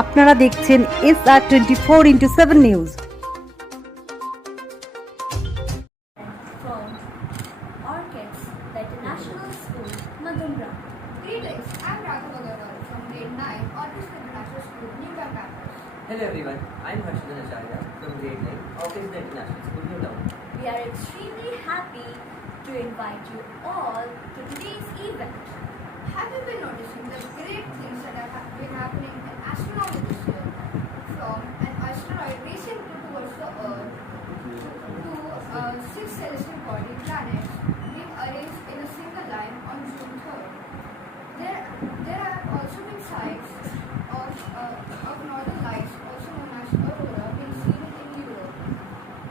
আপনারা দেখছেন SR24x7 news. From Orchids, the International School, Madhumgram. Greetings, I'm Raghav Agarwal from grade 9, Orchids International School, Newtown campus. Hello everyone, I'm Harshadhan Acharya from grade 9, Orchids International School, Newtown. We are extremely happy to invite you all to today's event. Have you been noticing the great things that have been happening in astronomy this year? From an asteroid racing towards the Earth to 6 celestial body planets being arranged in a single line on June 3rd. There have also been sights of northern lights, also known as aurora, being seen in Europe.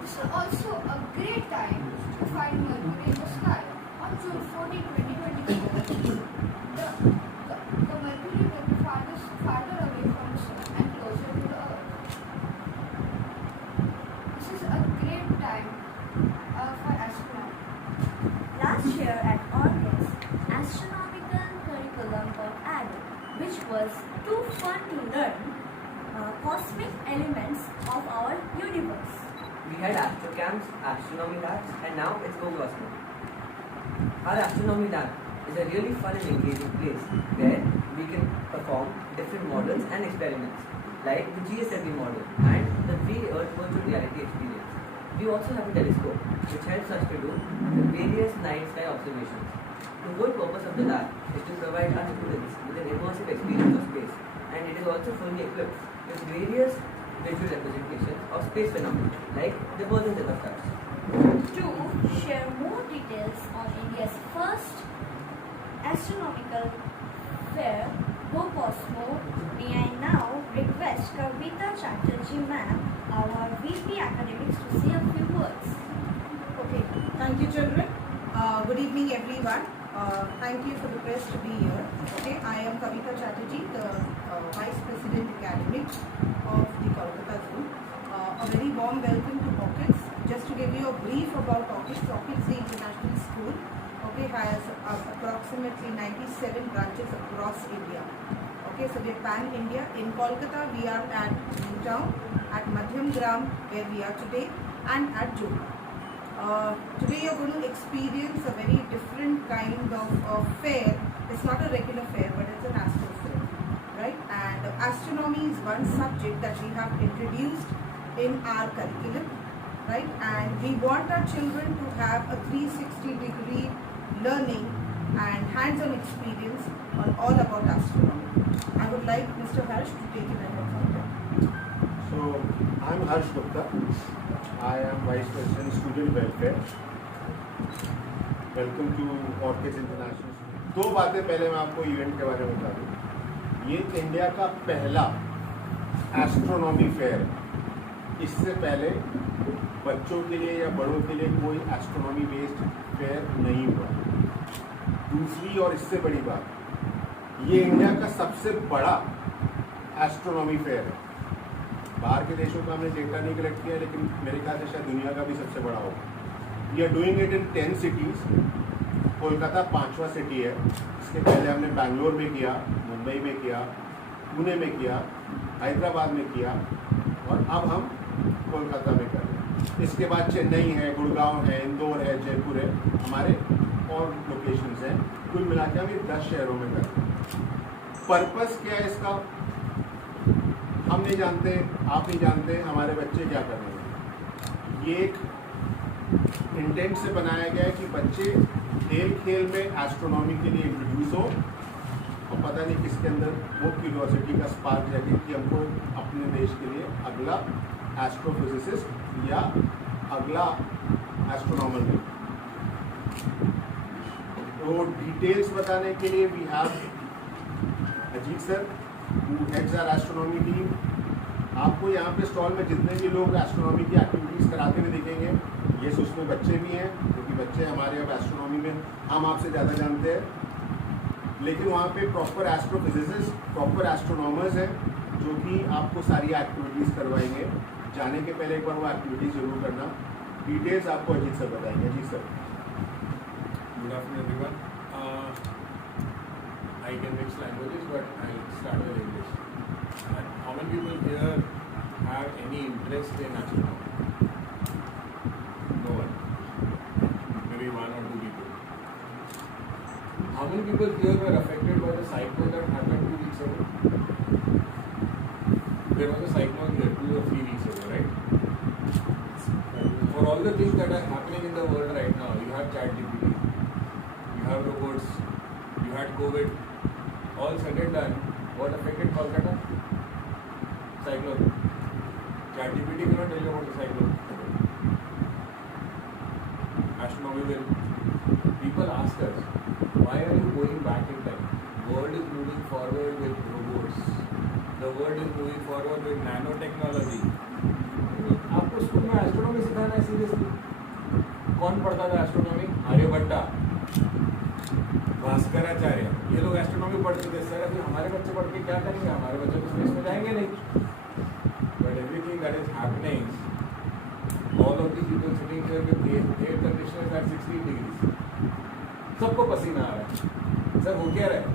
This is also a great time to find Mercury in the sky. On June 14, 2024, the Mercury will be farther away from the Sun and closer to the Earth. This is a great time for astronomy. Last year at Orchids, astronomical curriculum got added, which was too fun to learn cosmic elements of our universe. We had astrocamps, astronomy labs, and now it's GoCosmo. Our astronomy lab is a really fun and engaging place where we can perform different models and experiments like the GSLV model and the Earth virtual reality experience. We also have a telescope which helps us to do the various night sky observations. The whole purpose of the lab is to provide our students with an immersive experience of space, and it is also fully equipped with various visual representations of space phenomena like the birth and death of stars. To share more details on India's first astronomical fair, GoCosmo, may I now request Kavita Chatterjee ma'am, our VP Academics, to say a few words. Okay, thank you children. Good evening everyone. Thank you for the press to be here. Okay, I am Kavita Chatterjee, the Vice President Academics of the Kolkata Zoo. A very warm welcome to Orchids. Just to give you a brief about Orchids, Orchids the International School, okay, has approximately 97 branches across India. Okay, so they're pan-India. In Kolkata, we are at Newtown, at Madhumgram, where we are today, and at June. Today you're going to experience a very different kind of fair. It's not a regular fair, but it's an astro fair, right? And astronomy is one subject that we have introduced in our curriculum, right? And we want our children to have a 360-degree learning and hands-on experience on all about astronomy. I would like Mr. Harsh to take it ahead from there. So, I'm Harsh Gupta. I am Vice President Student Welfare. Welcome to Orchids International School. दो बातें पहले मैं आपको event के बारे में बता दूँ. ये इंडिया का पहला एस्ट्रोनॉमी फेयर है. इससे पहले बच्चों के लिए या बड़ों के लिए कोई एस्ट्रोनॉमी बेस्ड फेयर नहीं हुआ. दूसरी और इससे बड़ी बात, ये इंडिया का सबसे बड़ा एस्ट्रोनॉमी फेयर है. बाहर के देशों का हमने डेटा नहीं कलेक्ट किया, लेकिन मेरे ख्याल से शायद दुनिया का भी सबसे बड़ा होगा. We are doing it in 10 cities. Kolkata 5वां सिटी है. इसके पहले हमने बैंगलोर में किया, मुंबई में किया, पुणे में किया, हैदराबाद में किया, और अब हम कोलकाता में कर रहे हैं. इसके बाद चेन्नई है, गुड़गांव है, इंदौर है, जयपुर है, हमारे और लोकेशंस हैं. कुल मिला के हम ये 10 शहरों में कर रहे हैं. पर्पस क्या है इसका हम नहीं जानते, आप नहीं जानते, हमारे बच्चे क्या कर रहे हैं. ये एक इंटेंट से बनाया गया है कि बच्चे खेल खेल में एस्ट्रोनॉमी के लिए इंट्रोड्यूस हो, और पता नहीं किसके अंदर वो क्यूरियोसिटी का स्पार्क जाके कि हमको अपने देश के लिए अगला एस्ट्रोफिजिसिस्ट या अगला एस्ट्रोनॉमर मिले. तो डिटेल्स बताने के लिए we have Ajit sir who heads our astronomy team. आपको यहाँ पे स्टॉल में जितने भी लोग एस्ट्रोनॉमी की एक्टिविटीज़ कराते हुए दिखेंगे, ये उसमें बच्चे भी हैं, क्योंकि बच्चे हमारे अब एस्ट्रोनॉमी में हम आपसे ज़्यादा जानते हैं. लेकिन वहाँ पे प्रॉपर एस्ट्रोफिजिसिस्ट, प्रॉपर एस्ट्रोनॉमर्स हैं जो कि आपको सारी एक्टिविटीज़ करवाएंगे. जाने के पहले एक बार वो एक्टिविटीज़ जरूर करना. डिटेल्स आपको अजीत सर बताएंगे. Ajit sir. Good afternoon everyone. I can mix languages, but I'll start with English. And how specialist in astronomy? No one. Maybe one or two people. How many people here were affected by the cyclone that happened 2 weeks ago? There was a cyclone here 2 or 3 weeks ago, right? For all the things that are happening in the world right now, you have ChatGPT, you have robots, you had COVID, all said and done. What affected Kolkata? Cyclone. ChatGPT cannot tell you about the cyclone. Astronomy will. People ask us, why are you going back in time? The world is moving forward with robots. The world is moving forward with nanotechnology. आपको school में astronomy सिखाना है seriously? कौन पढ़ता था astronomy? Aryabhatta, Bhaskaracharya, ये लोग astronomy पढ़ते थे। सर अभी हमारे बच्चे पढ़ के क्या करेंगे? हमारे बच्चे तो स्पेस में जाएंगे नहीं। But everything that is happening, all of these people sitting here with air conditioners at 16 degrees, सबको पसीना आ रहा है। सर हो क्या रहा है?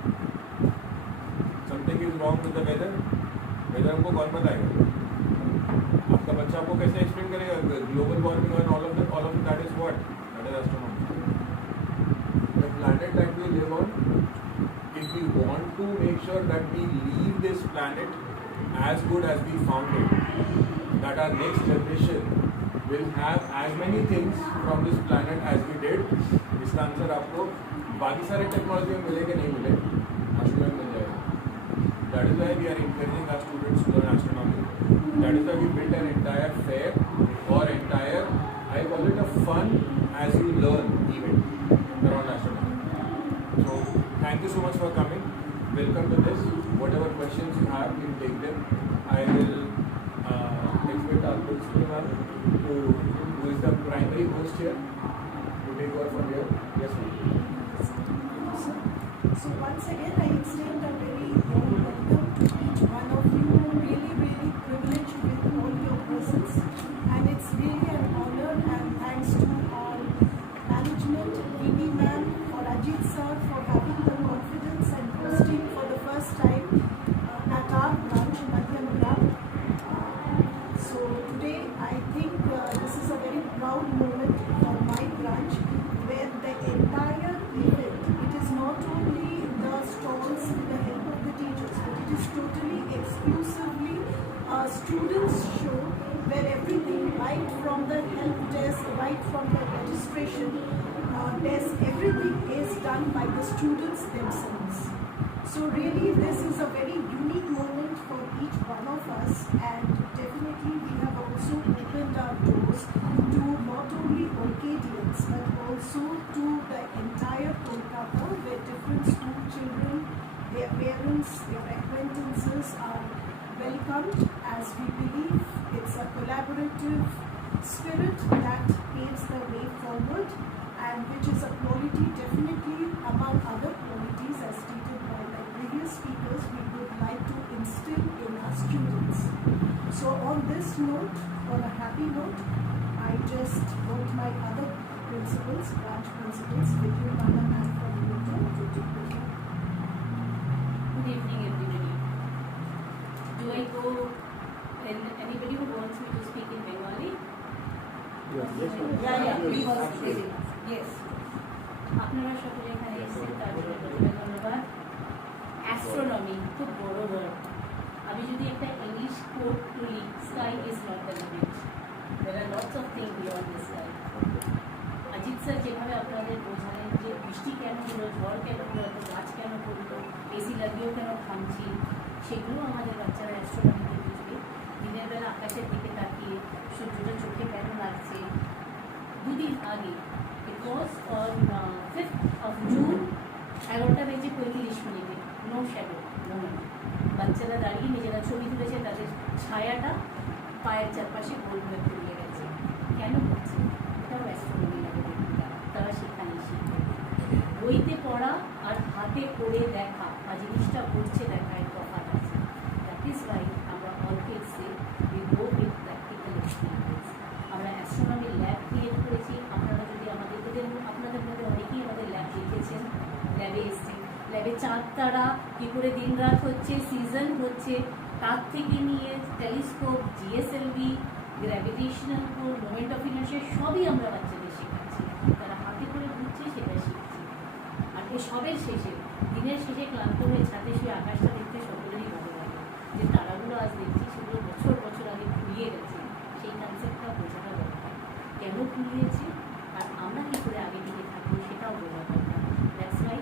Something is wrong with the weather. Weather हमको कौन बताएगा? आपका बच्चा आपको कैसे एक्सप्लेन करेगा? Global warming and all of that is what? That is astronomy. The planet that we live on, if we want to make sure that we leave this planet as good as we found it, that our next generation will have as many things from this planet as we did, इसका answer आपको बाकी सारे technology में मिले कि नहीं मिले, astronomy मिल जाएगा. That is why we are encouraging our students to learn astronomy. That is why we built an entire fair or entire, I call it a fun as you learn event around astronomy. So thank you so much for coming. Welcome to this. Whatever questions you have, you take them. I will expect our principal who is the primary host here to take over from here. Yes, ma'am. So once again, I extend a very warm welcome to each one of you. Really, really privileged with all your presence, and it's really an honor. And thanks to our management, VP ma'am, or Ajit sir for having the confidence and hosting for the first time at our branch, Madhyamala. So today, I think this is a very proud moment for my branch, where the entire event, it is not only the stalls with the help of the teachers, but it is totally exclusively a students show, where everything right from the help desk, right from the registration desk, everything is done by the students themselves. So really this is a very unique moment for each one of us, and definitely we have also opened our doors to not only Orcadians but also to the entire Kolkata, where different school children, their parents, their acquaintances are welcomed, as we believe it's a collaborative spirit that paves the way forward, and which is a quality definitely among other qualities as stated by the previous speakers we would like to instill in our students. So on this note, on a happy note, I just want my other principals, branch principals, Vidya Mala and from Uttar to take the floor. Good evening, everybody. Do I go? And anybody who wants me to speak in Bengali? Yes. আপনারা সকলে এখানে এসেছেন তার জন্য প্রথমে ধন্যবাদ। Astronomy খুব বড় ওয়ার্ড। আমি যদি একটা ইংলিশ কোট তুলি, sky is not the limit, there are lots of things beyond the sky. Ajit sir যেভাবে আপনাদের বোঝালেন যে বৃষ্টি কেন হলো, ঝড় কেন হলো, এত গাছ কেন পড়লো, এসি লাগিয়েও কেন থামছি, সেগুলো আমাদের বাচ্চারা অ্যাস্ট্রোনমিতে বুঝবে। দিনের বেলা আকাশের দিকে তাকিয়ে সূর্যটা চোখে কেন লাগছে। দুদিন আগে, it was on 5th of June, 11:35 no shadow, no man. বাচ্চারা দাঁড়িয়ে নিজেরা ছবি তুলেছে, তাদের ছায়াটা পায়ের চারপাশে গোল হয়ে ঘুরিয়ে গেছে। কেন হচ্ছে? এটাও অ্যাস্ট্রোনমি লাগে, তারা সেখানেই শিখবে। বইতে পড়া আর হাতে করে দেখা বা জিনিসটা ঘুরছে দেখায় তফাৎ আছে। দ্যাট ইজ ওয়াই আমরা অর্কিডসে we go with practical experience. আমরা অ্যাস্ট্রোনমি ল্যাব ক্রিয়েট করেছি। আপনারা যদি আপনাদের মধ্যে অনেকেই আমাদের ল্যাব দেখেছেন, ল্যাবে এসছেন। ল্যাবে চাঁদ তারা কী করে দিন রাত হচ্ছে, সিজন হচ্ছে, তার থেকে নিয়ে telescope, GSLV, gravitational core, moment of inertia সবই আমরা বাচ্চাদের শেখাচ্ছি, তারা হাতে করে বুঝছে সেটা শিখছে। আর এই সবের শেষে, দিনের শেষে ক্লান্ত হয়ে ছাদে শুয়ে আকাশটা দেখতে সকলেরই ভালো লাগে, যে তারাগুলো আজ দেখছি সেগুলো বছর বছর আগে ফুরিয়ে গেছে, সেই কনসেপ্টটা বোঝাটা দরকার, কেন ফুরিয়েছে আর আমরা কী করে আগে দিকে থাকবো সেটাও বোঝা দরকার। That's why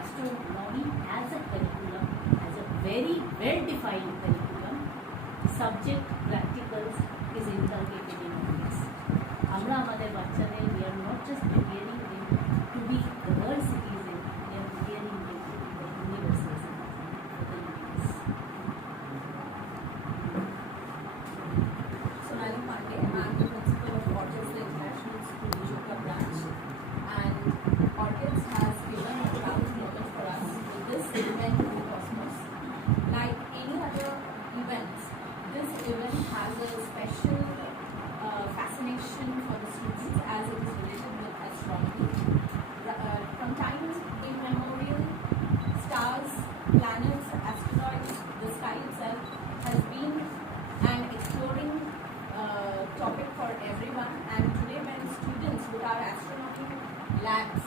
astronomy as a curriculum, as a very well defined curriculum, subject practicals is inculcated in this. আমরা আমাদের বাচ্চাদের we are not just preparing them to be the world citizen, we are preparing them to be the universal citizen for the universe. Sonali Pandey, I'm the principal of Orchids International School, Vishoka branch, and Orchids has given a travel model for us with this event in Cosmos. Like any other events, this event has a special fascination for the students as it is related with astronomy. From times immemorial, stars, planets, asteroids, the sky itself has been an exploring topic for everyone, and today when students with our astronomy labs,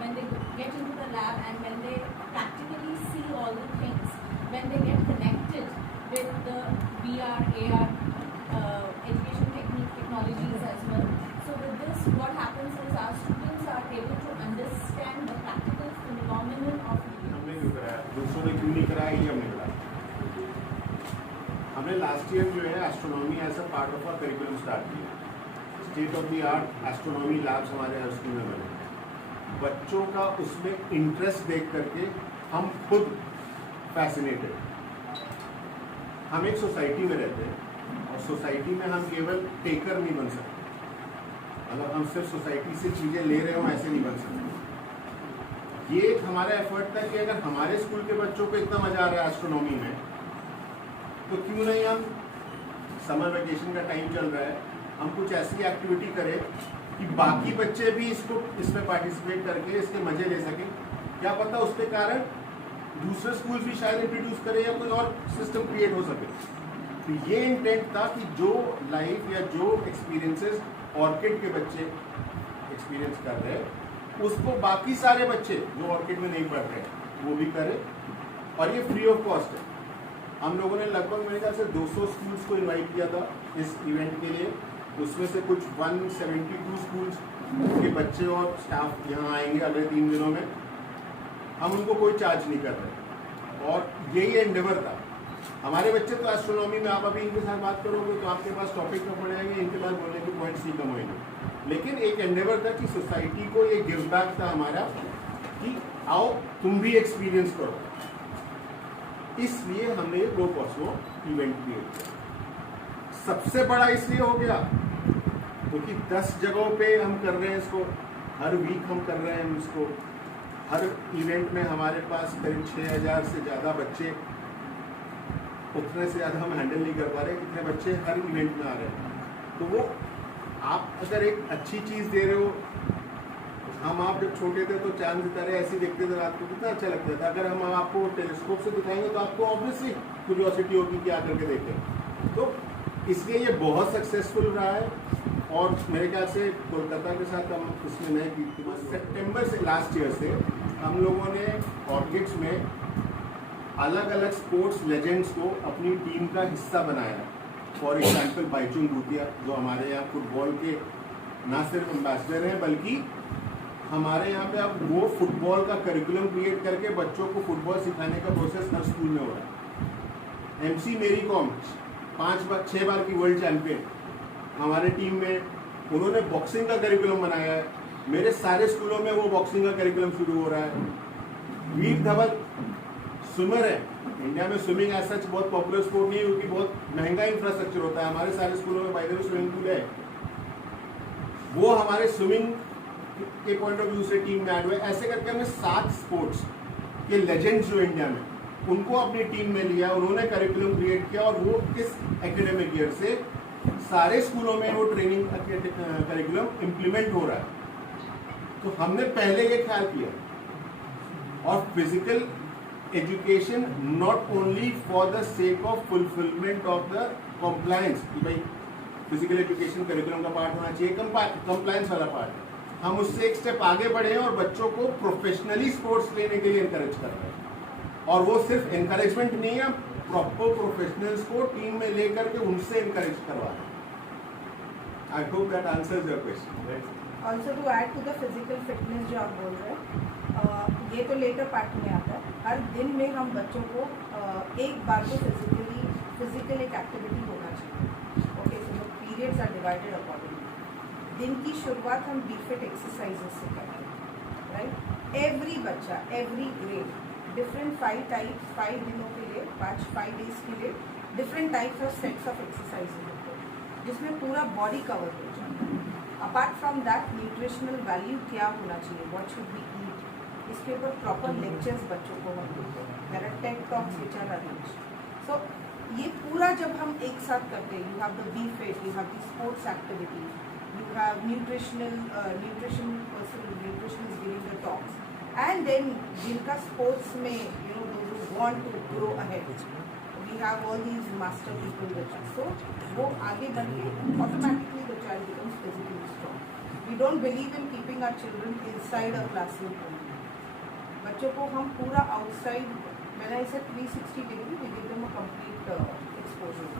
when they get into the lab and when they practically see all the things, when they get connected with the VR, AR, education technologies as well. So with this, what happens is our students are able to understand the practical phenomenon of हमने क्यों कराया, दूसरों ने क्यों नहीं कराया, ये हमने कराया। हमने लास्ट ईयर जो है astronomy as a part of our curriculum start किया। State of the art astronomy labs हमारे हर स्कूल में बने। बच्चों का उसमें इंटरेस्ट देख करके हम खुद फैसिनेटेड। हम एक सोसाइटी में रहते हैं और सोसाइटी में हम केवल टेकर नहीं बन सकते, मतलब हम सिर्फ सोसाइटी से चीज़ें ले रहे हो ऐसे नहीं बन सकते। ये एक हमारा एफर्ट था कि अगर हमारे स्कूल के बच्चों को इतना मजा आ रहा है एस्ट्रोनॉमी में, तो क्यों नहीं हम, समर वेकेशन का टाइम चल रहा है, हम कुछ ऐसी एक्टिविटी करें कि बाकी बच्चे भी इसमें पार्टिसिपेट करके इसके मजे ले सकें। क्या पता उसके कारण दूसरे स्कूल भी शायद इंट्रोड्यूस करें या कोई और सिस्टम क्रिएट हो सके। तो ये इंटेंट था कि जो लाइफ या जो एक्सपीरियंसेस ऑर्किड के बच्चे एक्सपीरियंस कर रहे हैं उसको बाकी सारे बच्चे जो ऑर्किड में नहीं पढ़ रहे हैं वो भी करें, और ये फ्री ऑफ कॉस्ट है। हम लोगों ने लगभग मेरे ख्याल से 200 स्कूल्स को इनवाइट किया था इस इवेंट के लिए। उसमें से कुछ 172 स्कूल्स के बच्चे और स्टाफ यहाँ आएंगे अगले 3 दिनों में। हम उनको कोई चार्ज नहीं कर रहे, और यही एंडेवर था। हमारे बच्चे तो एस्ट्रोनॉमी में, आप अभी इनके साथ बात करोगे तो आपके पास टॉपिक में पड़ जाएंगे, इनके पास बोलने के पॉइंट्स ही कम होंगे। लेकिन एक एंडेवर था कि सोसाइटी को ये गिव बैक था हमारा कि आओ तुम भी एक्सपीरियंस करो, इसलिए हमने ये गो कॉस्मो इवेंट क्रिएट किया। सबसे बड़ा इसलिए हो गया क्योंकि 10 जगहों पे हम कर रहे हैं इसको, हर वीक हम कर रहे हैं इसको। हर इवेंट में हमारे पास करीब 6000 से ज़्यादा बच्चे, उतने से ज़्यादा हम हैंडल नहीं कर पा रहे कितने बच्चे हर इवेंट में आ रहे हैं। तो वो आप अगर एक अच्छी चीज़ दे रहे हो, आप जब छोटे थे तो चांद सितारे ऐसे देखते थे रात को, कितना अच्छा लगता था। अगर हम आपको टेलीस्कोप से दिखाएंगे तो आपको ऑब्वियसली क्यूरियोसिटी होगी कि आकर के देखें। तो इसलिए ये बहुत सक्सेसफुल रहा है, और मेरे ख्याल से कोलकाता के साथ हम इसमें नए कीर्तिमान, सितंबर से लास्ट ईयर से हम लोगों ने ऑर्किड्स में अलग अलग स्पोर्ट्स लेजेंड्स को अपनी टीम का हिस्सा बनाया। फॉर एग्जाम्पल बाइचुंग भूटिया जो हमारे यहाँ फुटबॉल के ना सिर्फ एम्बेसडर हैं बल्कि हमारे यहाँ पे अब वो फुटबॉल का करिकुलम क्रिएट करके बच्चों को फुटबॉल सिखाने का प्रोसेस हर स्कूल में हो रहा है। MC मेरी कॉम 6 बार की वर्ल्ड चैंपियन हमारे टीम में, उन्होंने बॉक्सिंग का करिकुलम बनाया है। मेरे सारे स्कूलों में वो बॉक्सिंग का करिकुलम शुरू हो रहा है। वीर धवल स्विमर है। इंडिया में स्विमिंग एज सच बहुत पॉपुलर स्पोर्ट नहीं है क्योंकि बहुत महंगा इंफ्रास्ट्रक्चर होता है। हमारे सारे स्कूलों में by the way swimming pool है। वो हमारे स्विमिंग के पॉइंट ऑफ व्यू से टीम में ऐड हुए। ऐसे करके हमने 7 स्पोर्ट्स के लेजेंड्स जो इंडिया में, उनको अपनी टीम में लिया, उन्होंने करिकुलम क्रिएट किया, और वो इस एकेडमिक ईयर से सारे स्कूलों में वो ट्रेनिंग करिकुलम इम्प्लीमेंट हो रहा है। तो हमने पहले ये ख्याल किया, और physical education not only for the sake of fulfilment of the compliance कि भाई फिजिकल एजुकेशन करिकुलम का पार्ट होना चाहिए, कंप्लायंस वाला पार्ट। हम उससे एक स्टेप आगे बढ़े हैं और बच्चों को प्रोफेशनली स्पोर्ट्स लेने के लिए इनकरेज कर रहे हैं। और वो सिर्फ इनकरेजमेंट नहीं है, प्रॉपर प्रोफेशनल्स को टीम में लेकर के उनसे इनकरेज करवा रहे हैं। I hope that answers your question. Also to add to the physical fitness जो आप बोल रहे हैं, ये तो लेटर पार्ट में आता है। हर दिन में हम बच्चों को एक बार तो फिजिकल एक एक्टिविटी होना चाहिए। Okay, so the periods are divided accordingly. दिन की शुरुआत हम बीफिट एक्सरसाइजेस से करते हैं, राइट। एवरी बच्चा, एवरी ग्रेड डिफरेंट 5 दिनों के लिए 5 डेज के लिए different types of sets of exercises होते हैं, जिसमें पूरा बॉडी कवर हो जाता है। Apart from that nutritional value क्या होना चाहिए, व्हाट शुड बी ईट, इसके ऊपर प्रॉपर लेक्चर्स बच्चों को हम देते हैं। There are tech talks which are arranged. So ये पूरा जब हम एक साथ करते हैं, you have the be fit, you have the sports activity, you have nutrition person, nutritionist giving the talks, and then jinka sports mein, you know, those who want to grow ahead, we have all these master people with us, so wo aage badh ke automatically the child becomes physically strong. We don't believe in keeping our children inside a classroom only. बच्चों को हम पूरा outside, when I said 360 degree, we give them a complete exposure.